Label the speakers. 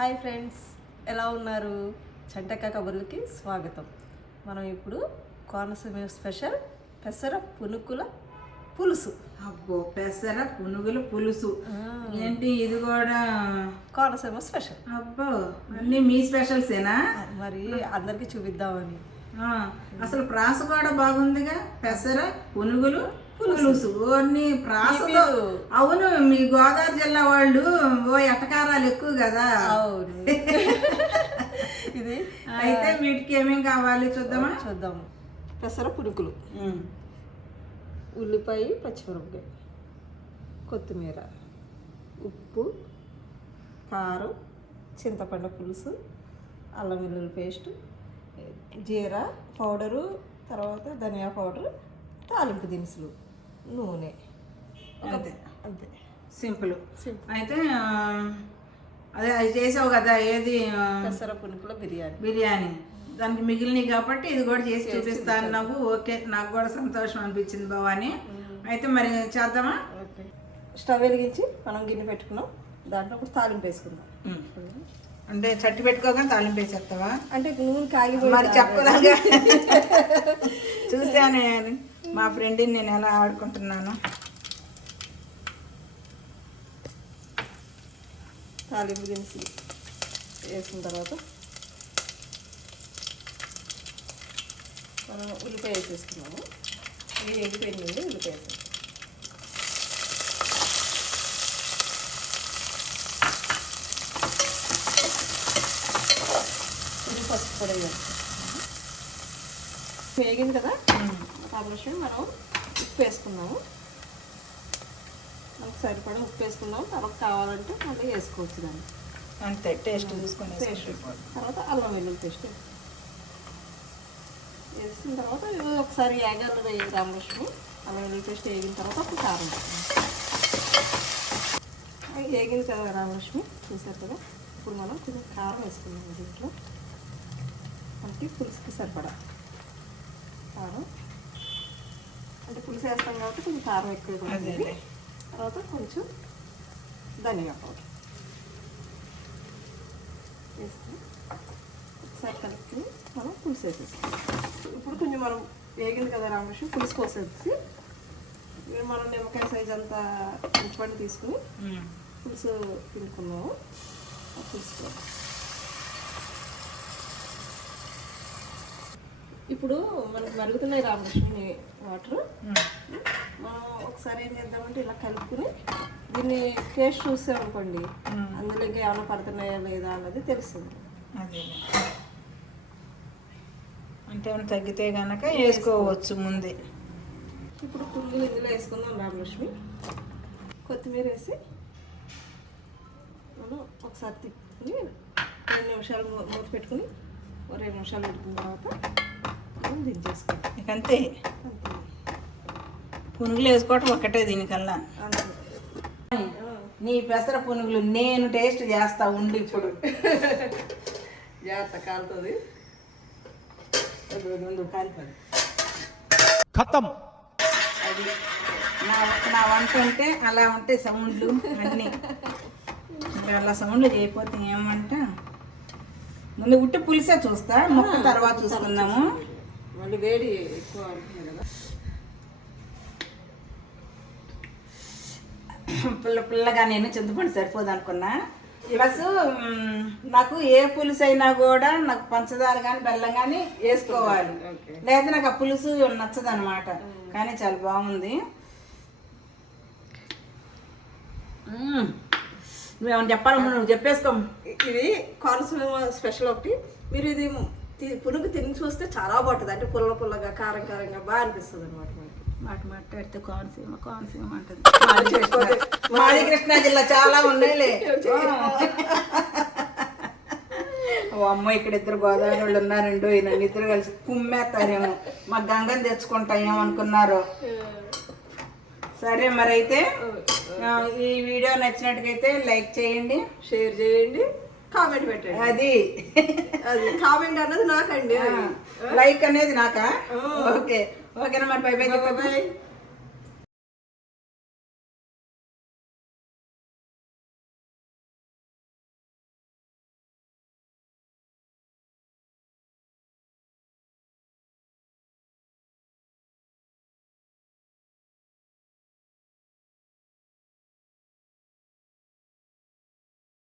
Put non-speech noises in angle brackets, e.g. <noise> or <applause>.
Speaker 1: Hi friends ఎలా ఉన్నారు? చంటక్క కబుర్లకి స్వాగతం. మనం ఇప్పుడు కోనసీమ స్పెషల్ పెసర పునుకుల పులుసు.
Speaker 2: అబ్బో పెసర పునుగుల పులుసు. ఏంటి ఇది కూడా?
Speaker 1: కోనసీమ స్పెషల్.
Speaker 2: అబ్బో అన్ని మీ స్పెషల్సేనా?
Speaker 1: మరి అందరికీ చూపిద్దామని.
Speaker 2: అసలు ప్రాస కూడా బాగుందిగా? పెసర పునుగులు పులుసు అన్ని ప్రాసతో అవును మీ గోదావరి జిల్లా వాళ్ళు ఓ ఎటకారాలు ఎక్కువ కదా.
Speaker 1: అవును. <laughs> ఇది
Speaker 2: అయితే వీటికి ఏమేం కావాలి చూద్దామా?
Speaker 1: చూద్దాము. పెసర పునుకులు. ఉల్లిపాయ పచ్చిమిరపకాయ కొత్తిమీర ఉప్పు కారం చింతపండు పులుసు అల్లం వెల్లుల్లి పేస్ట్ జీరా పౌడరు తర్వాత ధనియా పౌడరు తాలింపు దినుసులు. నూనె.
Speaker 2: అంతే.
Speaker 1: అంతే.
Speaker 2: సింపుల్. అయితే అదే అది చేసావు కదా ఏది
Speaker 1: పెసర పునుకుల బిర్యానీ.
Speaker 2: బిర్యానీ. దానికి మిగిలినవి కాబట్టి ఇది కూడా చేసి చూపిస్తాను. నాకు ఓకే నాకు కూడా సంతోషం అనిపించింది భవాని. అయితే మరి చేద్దామా?
Speaker 1: స్టవ్ వెలిగించి మనం గిన్నె పెట్టుకున్నాం. దాంట్లో ఒక తాలింపు వేసుకుందాం.
Speaker 2: అంటే చట్టి పెట్టుకోగా తాలింపు వేసేస్తావా?
Speaker 1: అంటే నూనె కాగి
Speaker 2: మరి చెప్పదాగా చూసాను. మా ఫ్రెండ్ని నేను ఎలా ఆడుకుంటున్నాను.
Speaker 1: తాలింపు దినుసులు వేసిన తర్వాత మనం ఉల్లిపాయ వేసేసుకున్నాము. ఇది ఎండిపోయింది ఉల్లిపాయ వేసేస్తాం ఇది పసుపు కూడా వేస్తాం వేగింది కదా? కాబట్టి మనం ఉప్పు వేసుకున్నాము మనకు సరిపడా ఉప్పు వేసుకున్నాము తర్వాత కావాలంటే మళ్ళీ వేసుకోవచ్చు దాన్ని.
Speaker 2: అంతే టేస్ట్ చూసుకొని
Speaker 1: పేస్ట్ తర్వాత అల్లం వెల్లుల్లి పేస్ట్ వేసిన తర్వాత ఇది ఒకసారి యాగాలు వేయి రామలక్ష్మి. అల్లం వెల్లుల్లి పేస్ట్ వేగిన తర్వాత అప్పుడు కారం వేసుకుందాం. వేగింది కదా రామలక్ష్మి. చూసారు కదా? ఇప్పుడు మనం కొంచెం కారం వేసుకుందాం దీంట్లో. అంటే పులుసుకి సరిపడా కారం. అంటే పులుసు వేస్తాం కాబట్టి కొంచెం కారం ఎక్కువ. తర్వాత కొంచెం ధనియా పౌడర్ వేసుకుని ఒకసారి కలిపి మనం పులుసు వేసేస్తాం ఇప్పుడు కొంచెం మనం వేగింది కదా రామకృష్ణ పులుసు కోసేసి ఇవి మనం నిమ్మకాయ సైజ్ అంతా చింతపండు తీసుకుని పులుసు తినుకున్నాము. పులుసు ఇప్పుడు మనకు మరుగుతున్నాయి రామకృష్ణ వాటర్. మనం ఒకసారి ఏం చేద్దామంటే ఇలా కలుపుకుని దీన్ని టేస్ట్ చూసామనుకోండి అందులో ఇంకా ఏమైనా పడుతున్నాయా లేదా అన్నది తెలుస్తుంది.
Speaker 2: అదే. అంటే ఏమైనా తగ్గితే గనక వేసుకోవచ్చు. ముందే.
Speaker 1: ఇప్పుడు పుల్లు ఇందులో వేసుకుందాం రామలక్ష్మి కొత్తిమీర వేసి మనం ఒకసారి తిప్పుకుని రెండు నిమిషాలు మూత పెట్టుకుని ఒక రెండు నిమిషాలు ఉడికిన తర్వాత
Speaker 2: ఇక అంతే పునుగులు వేసుకోవటం ఒక్కటే దీనికల్లా. నీ పెసర పునుగులు నేను టేస్ట్ చేస్తా ఉండి ఇప్పుడు.
Speaker 1: జాగ్రత్త కాలుతుంది.
Speaker 2: కాలిపోదు అది నా నా వంట ఉంటే అలా ఉంటే సౌండ్లు అన్నీ. అలా సౌండ్లు చేయకపోతే ఏమంట ముందు ఉట్టి పులిసే చూస్తా మొక్క తర్వాత చూసుకుందాము.
Speaker 1: మళ్ళీ వేడి ఎక్కువ కదా.
Speaker 2: పుల్ల పుల్లగా నేను చింతపండు సరిపోదు అనుకున్నా. ప్లస్ నాకు ఏ పులుసు అయినా కూడా నాకు పంచదార కానీ బెల్లం కానీ వేసుకోవాలి. లేదా నాకు ఆ పులుసు నచ్చదు అనమాట కానీ చాలా బాగుంది. నువ్వేమన్నా చెప్పాలమ్మా? నువ్వు చెప్పేసుకో.
Speaker 1: ఇది కోనసీమ స్పెషల్ ఒకటి. మీరు ఇది పునుగు తిని చూస్తే చాలా బాగుంటుంది. అంటే పుల్ల పుల్లగా కారం కారంగా బాగా అనిపిస్తుంది అనమాట మనకి.
Speaker 2: మాట మాట్లాడితే కోనసీమ కోనసీమ అంటుంది. <laughs> మాది కృష్ణా. జిల్లా చాలా ఉన్నాయిలే. <laughs> ఓ అమ్మ ఇక్కడ ఇద్దరు గోదావరి వాళ్ళు ఉన్నారండు. ఈయన ఇద్దరు కలిసి కుమ్మేస్తారేమో. మా గంగని తెచ్చుకుంటాం ఏమనుకున్నారు సరే మరి అయితే ఈ వీడియో నచ్చినట్టుగైతే లైక్ చేయండి.
Speaker 1: షేర్ చేయండి. కామెంట్ పెట్టండి.
Speaker 2: అది.
Speaker 1: అది కామెంట్ అన్నది నాకండి.
Speaker 2: లైక్ అనేది నాకా? ఓకే. ఓకేనా మరి బై బై
Speaker 1: బాయ్.